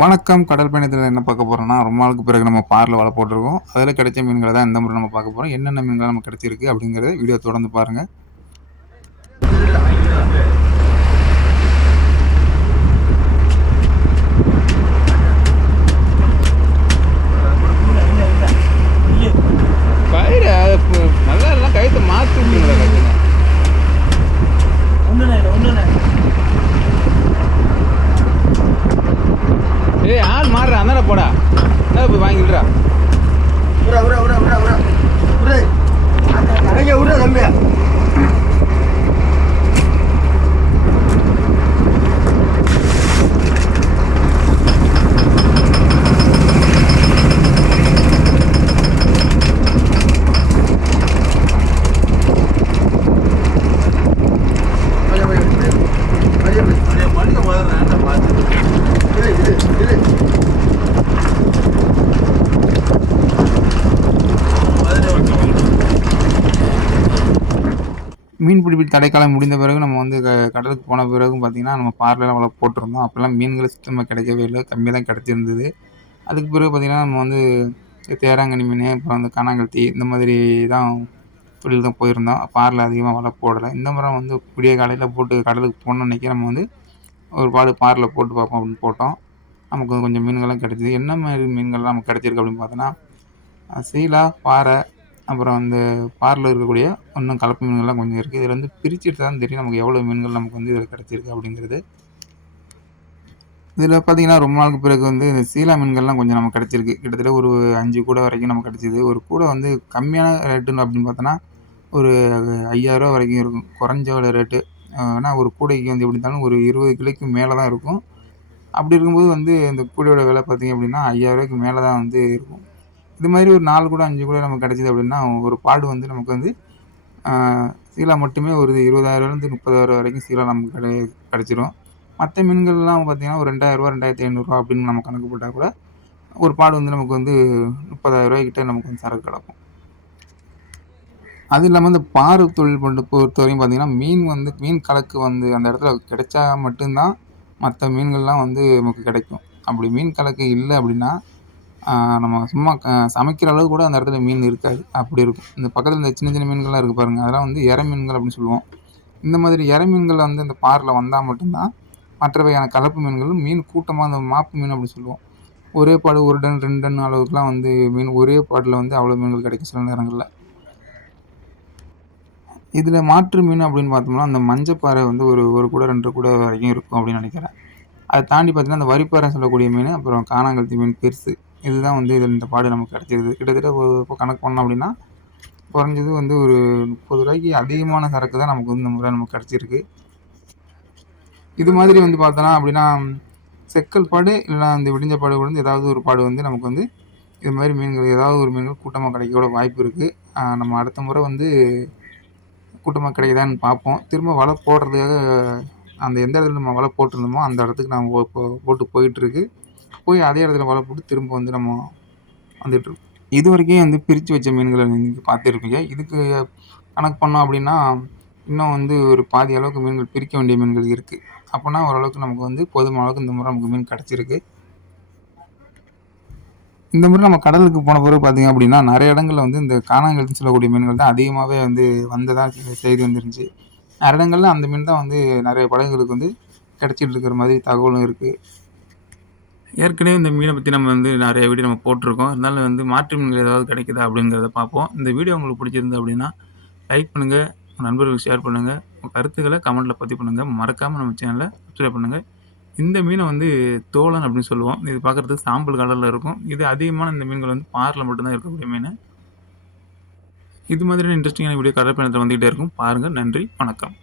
வணக்கம். கடல் பயணத்தில என்ன பார்க்க போறோம்னா, ரொம்ப நாளுக்கு பிறகு நம்ம பார்ல வலை போட்டுருக்கோம். அதில கிடைச்ச மீன்கள தான் இந்த முறை நம்ம பார்க்க போறோம். என்னென்ன மீன்கள் நமக்கு கிடைச்சிருக்கு அப்படிங்கிறத வீடியோ தொடர்ந்து பாருங்க. கயிறு நல்லா எல்லாம் கயிற்று மாற்றி விட்டுங்களா? ஏய் ஆள் மாறுறா அந்தான போடா. என்ன போய் வாங்கிடுறா. தம்பி மீன்பிடி தடைக்காலம் முடிந்த பிறகு நம்ம வந்து கடலுக்கு போன பிறகும் பார்த்தீங்கன்னா, நம்ம பார்லலாம் வலை போட்டிருந்தோம். அப்போல்லாம் மீன்கள் சுத்தமாக கிடைக்கவே இல்ல. கம்மியா தான் கிடைச்சிருந்தது. அதுக்கு பிறகு பார்த்தீங்கன்னா, நம்ம வந்து தேராங்கண்ணி மீன், அப்புறம் வந்து கானாங்கெளுத்தி இந்த மாதிரி தான் தொழில் தான் போயிருந்தோம். பார்ல அதிகமாக வலை போடல. இந்த முறை வந்து விடிய காலையில போட்டு கடலுக்கு போன அன்னைக்கே நம்ம வந்து ஒரு பார்ல போட்டு பார்ப்போம் அப்படின்னு போட்டோம். நமக்கு கொஞ்சம் மீன்கள்லாம் கிடைச்சிது. என்ன மாரி மீன்கள்லாம் நமக்கு கிடைச்சிருக்கு அப்படின்னு பார்த்தோன்னா, சீலா, பாறை, அப்புறம் அந்த பார்ல இருக்கக்கூடிய இன்னும் கலப்பு மீன்கள்லாம் கொஞ்சம் இருக்குது. இதில் வந்து பிரிச்சு எடுத்தா தான் தெரியும் நமக்கு எவ்வளோ மீன்கள் நமக்கு வந்து இதில் கிடைச்சிருக்கு அப்படிங்கிறது. இதில் பார்த்தீங்கன்னா, ரொம்ப நாளுக்கு பிறகு வந்து இந்த சீலா மீன்கள்லாம் கொஞ்சம் நமக்கு கிடைச்சிருக்கு. கிட்டத்தட்ட ஒரு 5 கூடை வரைக்கும் நமக்கு கிடைச்சிது. ஒரு கூடை வந்து கம்மியான ரேட்டுன்னு அப்படின்னு பார்த்தோன்னா, ஒரு ரூ. 5000 வரைக்கும் இருக்கும். குறைஞ்ச ரேட்டு. ஆனா ஒரு கூடைக்கு வந்து எப்படி இருந்தாலும் ஒரு 20 கிலோக்கு மேல தான் இருக்கும். அப்படி இருக்கும்போது வந்து இந்த கூடையோட விலை பார்த்தீங்க அப்படின்னா, ரூ. 5000க்கு மேல தான் வந்து இருக்கும். இது மாதிரி ஒரு 4 கூட 5 கூட நமக்கு கிடைச்சிது அப்படின்னா, ஒரு பாடு வந்து நமக்கு வந்து ஆ சீலா மட்டுமே ஒரு ரூ. 20,000லேருந்து 30,000 வரைக்கும் சீலா நமக்கு கிடைச்சிரும். மத்த மீன்கள்லாம் பார்த்தீங்கன்னா, ஒரு ரூ. 2,000 ரூ. 2,500 அப்படின்னு நம்ம கணக்கு போட்டா கூட, ஒரு பாடு வந்து நமக்கு வந்து ரூ. 30,000 கிட்ட நமக்கு வந்து சரக்கு கிடக்கும். அது இல்லாம இந்த பாரு தொழில் பொறுத்தவரையும் பார்த்தீங்கன்னா, மீன் கலக்கு வந்து அந்த இடத்துல கிடைச்சா மட்டும் தான் மத்த மீன்கள்லாம் வந்து நமக்கு கிடைக்கும். அப்படி மீன் கலக்கு இல்ல அப்படின்னா, நம்ம சும்மா சமைக்கிற அளவுக்கு கூட அந்த இடத்துல மீன் இருக்காது. அப்படி இருக்கும். இந்த பக்கத்துல இந்த சின்ன சின்ன மீன்கள்லாம் இருக்கு பாருங்க. அதெல்லாம் வந்து எற மீன்கள் அப்படின்னு சொல்லுவோம். இந்த மாதிரி எற மீன்கள் வந்து இந்த பார்ல வந்தா மட்டும் தான், மற்ற வகையான கலப்பு மீன்களும் மீன் கூட்டமா அந்த மாப்பு மீன் அப்படின்னு சொல்லுவோம். ஒரே பாடு 1 டன், 2 டன் அளவுக்குலாம் வந்து மீன் ஒரே பாடுல வந்து அவ்வளோ மீன்கள் கிடைக்கும் சில நேரங்கள்ல. இதில மாற்று மீன் அப்படின்னு பார்த்தோம்னா, அந்த மஞ்சப்பாறை வந்து ஒரு 1 கூட 2 கூட வரைக்கும் இருக்கும் அப்படின்னு நினைக்கிறேன். அத தாண்டி பார்த்தீங்கன்னா, அந்த வரிப்பாறைன்னு சொல்லக்கூடிய மீனு, அப்புறம் கானாங்கெளுத்தி மீன் பெருசு. இதுதான் வந்து இதில இந்த பாடு நமக்கு கிடைச்சிருக்குது. கிட்டத்தட்ட இப்போ கணக்கு பண்ணோம் அப்படின்னா, குறைஞ்சது வந்து ஒரு ரூ. 30க்கு அதிகமான சரக்கு தான் நமக்கு வந்து இந்த முறை நமக்கு கிடைச்சிருக்கு. இது மாதிரி வந்து பார்த்தோன்னா அப்படின்னா, செக்கல் பாடு இல்லைனா அந்த விடிஞ்ச பாடு கூட வந்து ஏதாவது ஒரு பாடு வந்து நமக்கு வந்து இது மாதிரி மீன்கள் ஏதாவது ஒரு மீன்கள் கூட்டமா கிடைக்க கூட வாய்ப்பு இருக்கு. நம்ம அடுத்த முறை வந்து கூட்டமா கிடைக்குதான்னு பார்ப்போம். திரும்ப வலை போடுறதுக்காக அந்த எந்த இடத்துல நம்ம வலை போட்டிருந்தோமோ, அந்த இடத்துக்கு நான் போட்டு போயிட்டுருக்கு. போய் அதே இடத்துல வலை போட்டு திரும்ப வந்து நம்ம வந்துட்டுருக்கோம். இதுவரைக்கும் வந்து பிரித்து வச்ச மீன்கள நீங்க பார்த்துருப்பீங்க. இதுக்கு கணக்கு பண்ணோம் அப்படின்னா, இன்னும் வந்து ஒரு பாதி அளவுக்கு மீன்கள் பிரிக்க வேண்டிய மீன்கள் இருக்கு. அப்போனா ஓரளவுக்கு நமக்கு வந்து போதுமான அளவுக்கு இந்த முறை நமக்கு மீன் கிடைச்சிருக்கு. இந்த முறை நம்ம கடலுக்கு போன பிறகு பார்த்தீங்க அப்படின்னா, நெறைய இடங்கள்ல வந்து இந்த கானாங்கெளுத்தின்னு சொல்லக்கூடிய மீன்கள் தான் அதிகமாவே வந்து வந்ததா செய்தி வந்துருந்துச்சு. நெறைய இடங்கள்ல அந்த மீன் தான் வந்து நெறைய படகுகளுக்கு வந்து கிடைச்சிட்டு இருக்கிற மாதிரி தகவலும் இருக்கு. ஏற்கனவே இந்த மீன பத்தி நம்ம வந்து நெறைய வீடியோ நம்ம போட்டுருக்கோம். இருந்தாலும் வந்து மாற்று மீன்கள் ஏதாவது கிடைக்குதா அப்படிங்கிறத பார்ப்போம். இந்த வீடியோ உங்களுக்கு பிடிச்சிருந்து அப்படின்னா, லைக் பண்ணுங்க, உங்க நண்பர்களுக்கு ஷேர் பண்ணுங்க, உங்க கருத்துக்கள கமெண்ட்ல பதிவு பண்ணுங்க. மறக்காம நம்ம சேனல சப்ஸ்கிரைப் பண்ணுங்க. இந்த மீன வந்து தோலன் அப்படின்னு சொல்லுவோம். இது பார்க்குறதுக்கு சாம்பல் கலர்ல இருக்கும். இது அதிகமான இந்த மீன்கள் வந்து பாறைல மட்டும் தான் இருக்கக்கூடிய மீனு. இது மாதிரியான இன்ட்ரெஸ்டிங்கான வீடியோ கடல் பயணத்துல வந்துகிட்டே இருக்கும். பாருங்க. நன்றி. வணக்கம்.